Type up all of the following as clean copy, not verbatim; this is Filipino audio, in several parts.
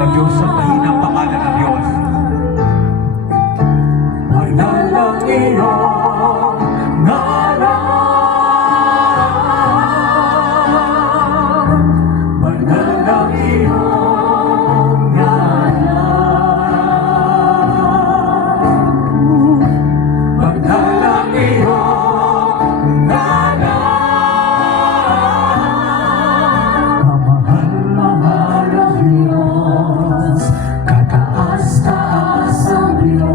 Salamat, O Diyos, sa mahinang pangalan ng Diyos. Banal ang iyong ngalan, banal ang iyong ngalan, banal ang iyong ngalan. Kamahal-mahal ang Diyos, kataas-taas ang Diyos,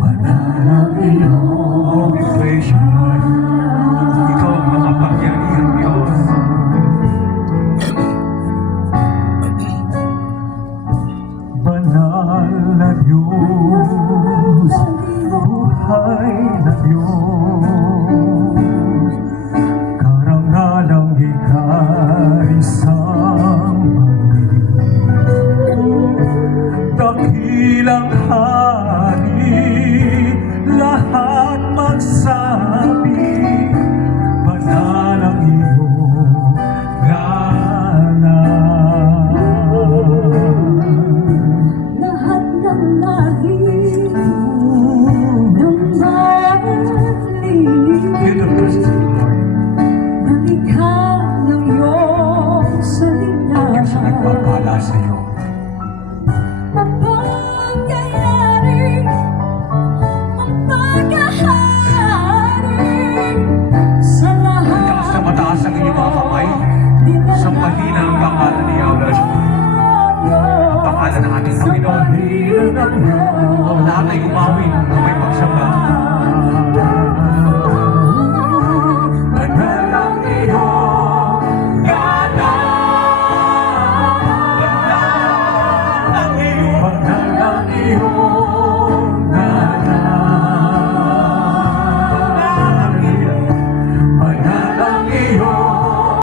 banal ang iyong We praise you, Lord. Ikaw ang makapangyarihang Diyos. banal na Diyos, buhay na Diyos, karangalang ika'y sambahin, dakilang